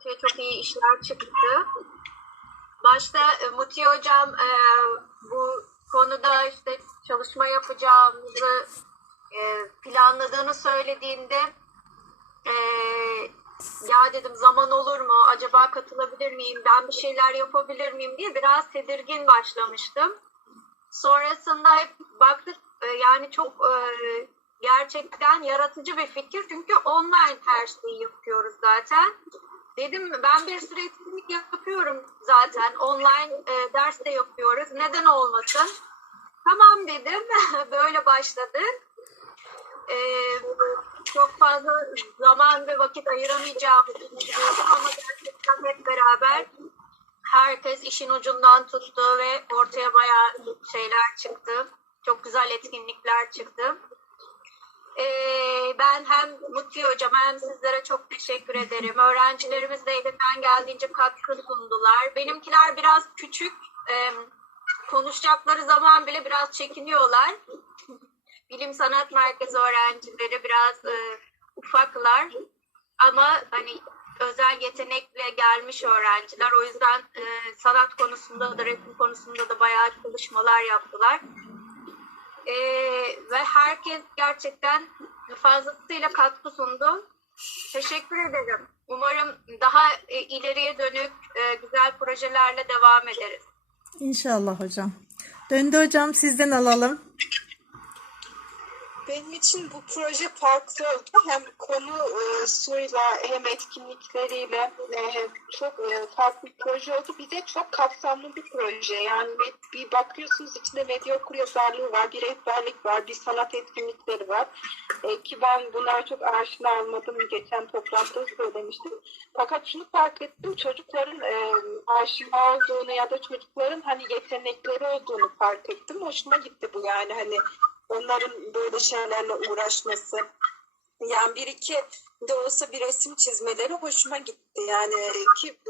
ortaya çok iyi işler çıktı. Başta e, Muti Hocam e, bu konuda işte çalışma yapacağımızı e, planladığını söylediğinde e, ya dedim zaman olur mu? Acaba katılabilir miyim? Ben bir şeyler yapabilir miyim diye biraz tedirgin başlamıştım. Sonrasında hep baktık e, yani çok e, gerçekten yaratıcı bir fikir çünkü online her şeyi yapıyoruz zaten. Dedim ben bir sürü etkinlik yapıyorum zaten online e, ders de yapıyoruz neden olmasın. Tamam dedim böyle başladık. E, çok fazla zaman ve vakit ayıramayacağımı ama gerçekten hep beraber herkes işin ucundan tuttu ve ortaya bayağı şeyler çıktı. Çok güzel etkinlikler çıktı. Ee, ben hem Mutlu Hocam hem sizlere çok teşekkür ederim. Öğrencilerimiz de elinden geldiğince katkı sundular. Benimkiler biraz küçük. Ee, konuşacakları zaman bile biraz çekiniyorlar. Bilim Sanat Merkezi öğrencileri biraz e, ufaklar. Ama hani özel yetenekle gelmiş öğrenciler. O yüzden e, sanat konusunda da resim konusunda da bayağı çalışmalar yaptılar. E, ve herkes gerçekten fazlasıyla katkı sundu. Teşekkür ederim. Umarım daha e, ileriye dönük e, güzel projelerle devam ederiz. İnşallah hocam. Döndü hocam sizden alalım. Benim için bu proje farklı oldu. Hem konu e, suyla hem etkinlikleriyle e, çok e, farklı bir proje oldu. Bir de çok kapsamlı bir proje. Yani bir, bakıyorsunuz içinde medya okur yazarlığı var, bir rehberlik var, bir sanat etkinlikleri var. E, ki ben bunlara çok aşina olmadım. Geçen toplantıda söylemiştim. Fakat şunu fark ettim. Çocukların e, aşina olduğunu ya da çocukların hani yetenekleri olduğunu fark ettim. Hoşuma gitti bu yani hani onların böyle şeylerle uğraşması. Yani bir iki de olsa bir resim çizmeleri hoşuma gitti. Yani ki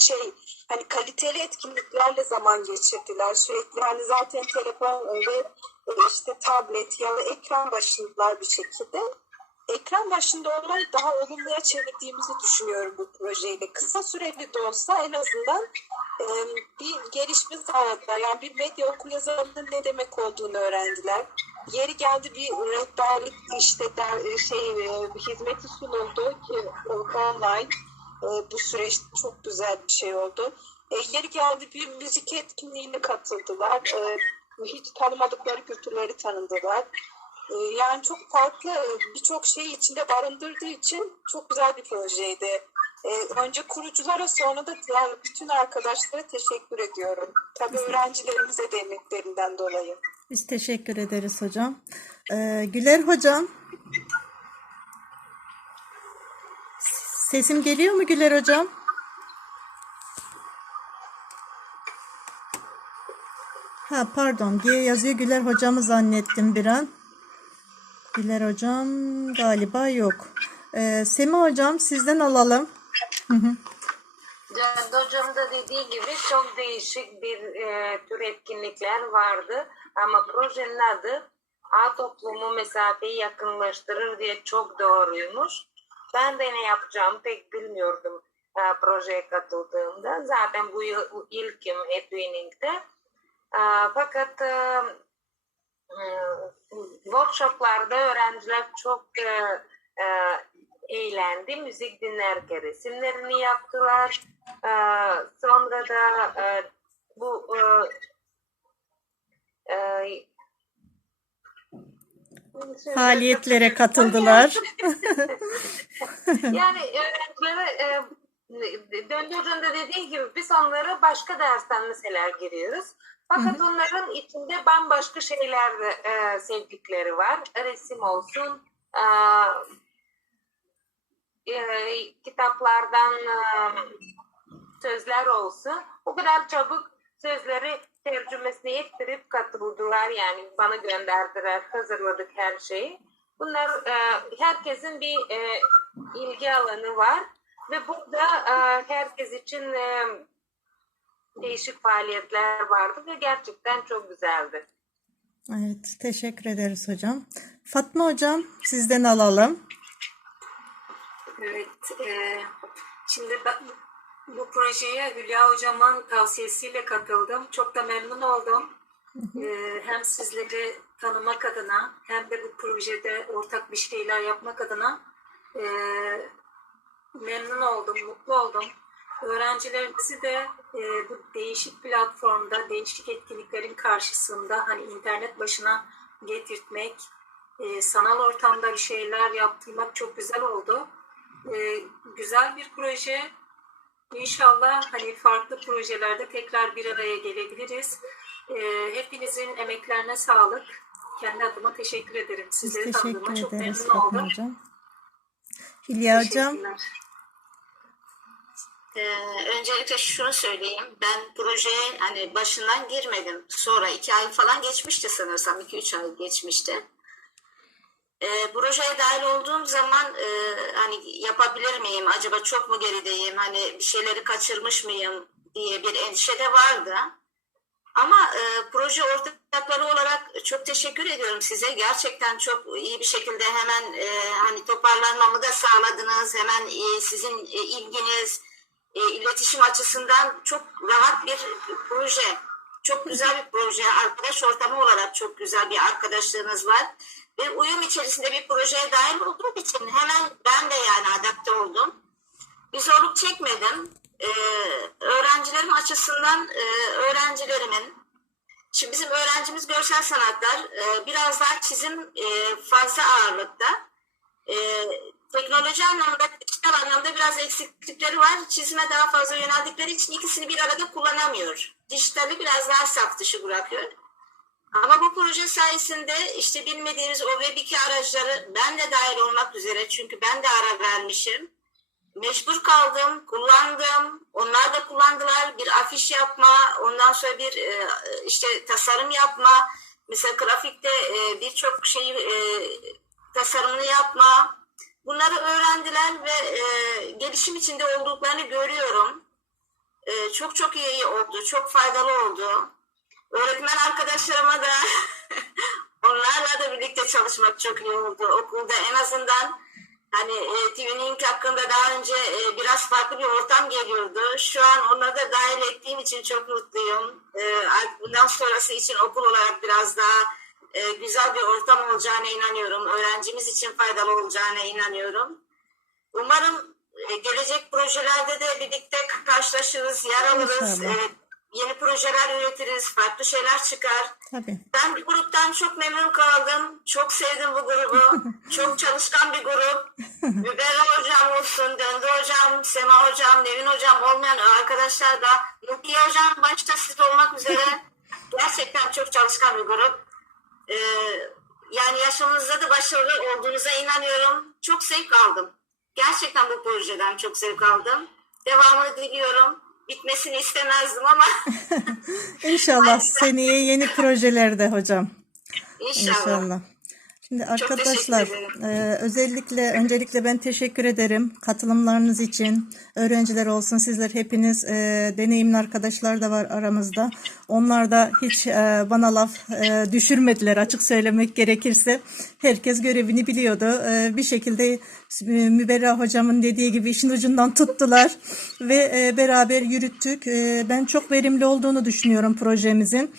şey hani kaliteli etkinliklerle zaman geçirdiler. Sürekli hani zaten telefon ve işte tablet ya da ekran başındalar bir şekilde. Ekran başında olmayı daha olumluya çevirdiğimizi düşünüyorum bu projeyle. Kısa süreli de olsa en azından e, bir gelişme sağladılar. Yani bir medya okuryazarlığının ne demek olduğunu öğrendiler. Yeri geldi bir rehberlik işte der, şey e, hizmeti sunuldu ki o- online e, bu süreç çok güzel bir şey oldu. E, yeri geldi bir müzik etkinliğine katıldılar. E, hiç tanımadıkları kültürleri tanıdılar. E, yani çok farklı e, birçok şeyi içinde barındırdığı için çok güzel bir projeydi. E, önce kuruculara sonra da diğer bütün arkadaşlara teşekkür ediyorum. Tabii öğrencilerimize de emeklerinden dolayı. Biz teşekkür ederiz hocam. Ee, Güler hocam. Sesim geliyor mu Güler hocam? Ha pardon G yazıyor Güler hocamı zannettim bir an. Güler hocam galiba yok. Ee, Sema hocam sizden alalım. Can Hocam da dediği gibi çok değişik bir e, tür etkinlikler vardı. Ama projenin adı A toplumu mesafeyi yakınlaştırır diye çok doğruymuş. Ben de ne yapacağımı pek bilmiyordum e, projeye katıldığımda. Zaten bu yıl ilkim Etwining'de. E, fakat e, e, workshoplarda öğrenciler çok e, e, eğlendi. Müzik dinlerken resimlerini yaptılar. E, sonra da e, bu e, e, Faaliyetlere katıldılar. yani öğrencilere e, Döndü Hoca'nın da dediği gibi biz onlara başka dersten mesela giriyoruz. Fakat onların içinde bambaşka şeyler e, sevdikleri var. Resim olsun, e, e, kitaplardan e, sözler olsun. O kadar çabuk sözleri tercümesini ettirip katıldılar. Yani bana gönderdiler, hazırladık her şeyi. Bunlar e, herkesin bir ilgi alanı var ve burada herkes için değişik faaliyetler vardı ve gerçekten çok güzeldi. Evet, teşekkür ederiz hocam. Fatma hocam sizden alalım. Evet, e, Şimdi ben bu projeye Hülya Hocam'ın tavsiyesiyle katıldım. Çok da memnun oldum. Ee, hem sizleri tanımak adına hem de bu projede ortak bir şeyler yapmak adına e, memnun oldum, mutlu oldum. Öğrencilerimizi de e, bu değişik platformda, değişik etkinliklerin karşısında hani internet başına getirtmek, e, sanal ortamda bir şeyler yaptırmak çok güzel oldu. E, güzel bir proje. İnşallah hani farklı projelerde tekrar bir araya gelebiliriz. E, hepinizin emeklerine sağlık. Kendi adıma teşekkür ederim. Biz Sizleri tanıdığıma teşekkür çok ederiz memnun oldum. Hocam. Hülya Hocam. Ee, öncelikle şunu söyleyeyim. Ben projeye hani başından girmedim. Sonra iki ay falan geçmişti sanırsam. iki üç ay geçmişti. Ee, projeye dahil olduğum zaman e, hani yapabilir miyim? Acaba çok mu gerideyim? Hani bir şeyleri kaçırmış mıyım diye bir endişe de vardı. Ama e, proje ortakları olarak çok teşekkür ediyorum size. Gerçekten çok iyi bir şekilde hemen e, hani toparlanmamı da sağladınız. Hemen e, sizin e, ilginiz, e, iletişim açısından çok rahat bir proje. Çok güzel bir proje. Arkadaş ortamı olarak çok güzel bir arkadaşlığınız var. Ve uyum içerisinde bir projeye dahil olduğum için hemen ben de yani adapte oldum. Bir zorluk çekmedim. Ee, öğrencilerim açısından e, öğrencilerimin Şimdi bizim öğrencimiz görsel sanatlar e, biraz daha çizim e, fazla ağırlıkta. E, teknoloji anlamda, dijital anlamda biraz eksiklikleri var. Çizime daha fazla yöneldikleri için ikisini bir arada kullanamıyor. Dijitali biraz daha saf dışı bırakıyor. Ama bu proje sayesinde işte bilmediğimiz o Web2 araçları ben de dahil olmak üzere çünkü ben de ara vermişim. Mecbur kaldım, kullandım. Onlar da kullandılar. Bir afiş yapma, ondan sonra bir e, işte tasarım yapma. Mesela grafikte e, birçok şeyi e, tasarımını yapma. Bunları öğrendiler ve gelişim içinde olduklarını görüyorum. Çok çok iyi oldu, çok faydalı oldu. Öğretmen arkadaşlarıma da onlarla da birlikte çalışmak çok iyi oldu. Okulda en azından hani e, Twinning hakkında daha önce e, biraz farklı bir ortam geliyordu. Şu an onları da dahil ettiğim için çok mutluyum. E, bundan sonrası için okul olarak biraz daha e, güzel bir ortam olacağına inanıyorum. Öğrencimiz için faydalı olacağına inanıyorum. Umarım e, gelecek projelerde de birlikte karşılaşırız, yer alırız. E, yeni projeler üretiriz, farklı şeyler çıkar. Tabii. Ben bu gruptan çok memnun kaldım. Çok sevdim bu grubu. çok çalışkan bir grup. Müberra hocam olsun, Döndü hocam, Sema hocam, Nevin hocam olmayan arkadaşlar da Mukiye hocam başta siz olmak üzere gerçekten çok çalışkan bir grup. Ee, yani yaşamınızda da başarılı olduğunuza inanıyorum. Çok zevk aldım. Gerçekten bu projeden çok zevk aldım. Devamını diliyorum. Bitmesini istemezdim ama İnşallah seneye yeni projelerde hocam. inşallah. İnşallah. Şimdi arkadaşlar e, özellikle öncelikle ben teşekkür ederim katılımlarınız için. Öğrenciler olsun sizler hepiniz e, deneyimli arkadaşlar da var aramızda. Onlar da hiç e, bana laf e, düşürmediler açık söylemek gerekirse. Herkes görevini biliyordu. E, bir şekilde e, Müberra hocamın dediği gibi işin ucundan tuttular ve e, beraber yürüttük. E, ben çok verimli olduğunu düşünüyorum projemizin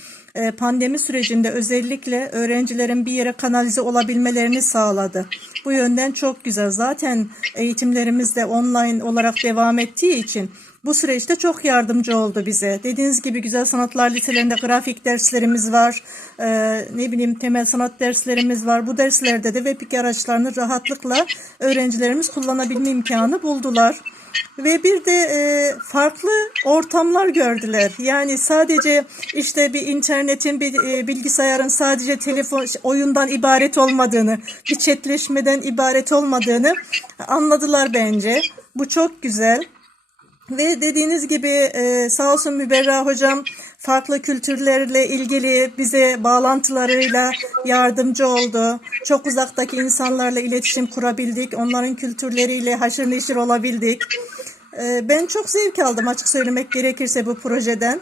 pandemi sürecinde özellikle öğrencilerin bir yere kanalize olabilmelerini sağladı. Bu yönden çok güzel. Zaten eğitimlerimiz de online olarak devam ettiği için bu süreçte çok yardımcı oldu bize. Dediğiniz gibi güzel sanatlar liselerinde grafik derslerimiz var. E, ne bileyim temel sanat derslerimiz var. Bu derslerde de web araçlarını rahatlıkla öğrencilerimiz kullanabilme imkanı buldular. Ve bir de e, farklı ortamlar gördüler. Yani sadece işte bir internetin, bir e, bilgisayarın sadece telefon oyundan ibaret olmadığını, bir chatleşmeden ibaret olmadığını anladılar bence. Bu çok güzel. Ve dediğiniz gibi e, sağ olsun Müberra hocam farklı kültürlerle ilgili bize bağlantılarıyla yardımcı oldu. Çok uzaktaki insanlarla iletişim kurabildik. Onların kültürleriyle haşır neşir olabildik. E, ben çok zevk aldım açık söylemek gerekirse bu projeden.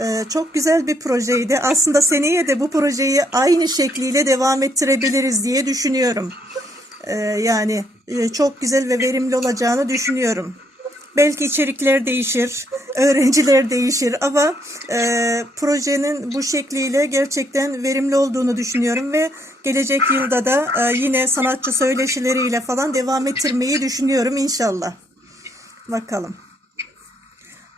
E, çok güzel bir projeydi. Aslında seneye de bu projeyi aynı şekliyle devam ettirebiliriz diye düşünüyorum. Yani çok güzel ve verimli olacağını düşünüyorum. Belki içerikler değişir, öğrenciler değişir ama e, projenin bu şekliyle gerçekten verimli olduğunu düşünüyorum ve gelecek yılda da e, yine sanatçı söyleşileriyle falan devam ettirmeyi düşünüyorum inşallah. Bakalım.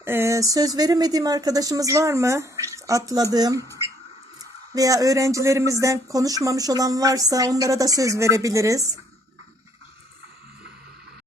E, söz veremediğim arkadaşımız var mı? Atladığım veya öğrencilerimizden konuşmamış olan varsa onlara da söz verebiliriz.